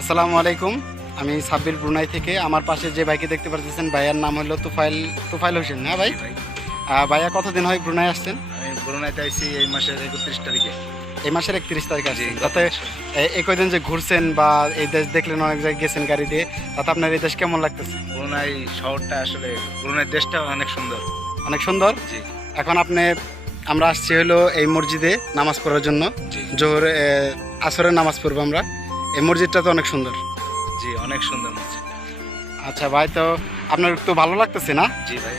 আসসালামু আলাইকুম। আমি সাব্বির ব্রুনাই থেকে। আমার পাশে যে ভাইকে দেখতে পাচ্ছেন ভাইয়ার নাম হলো তুফাইল হোসেন। হ্যাঁ ভাই, ভাই ভাইয়া কতদিন হয় ব্রুনাই আসছেন? আমি ব্রুনাইতে আইছি এই মাসের 31 তারিখে। এই মাসের 31 তারিখে আসছেন। জি, তাতে এই কয়দিন যে ঘুরছেন বা এই দেশ দেখলেন, অনেক জায়গায় গেছেন গাড়ি দিয়ে, তাতে আপনার এই দেশ কেমন লাগতেছে? ব্রুনাই শহরটা আসলে ব্রুনাই দেশটা অনেক সুন্দর। অনেক সুন্দর। জি এখন আমরা আসছি হলো এই মসজিদে নামাজ পড়ার জন্য। জি জোহরে আসরের নামাজ পড়বো আমরা। এই মসজিদটা তো অনেক সুন্দর। জি অনেক সুন্দর মসজিদ। আচ্ছা ভাই, তো আপনার তো ভালো লাগতেছে না? জি ভাই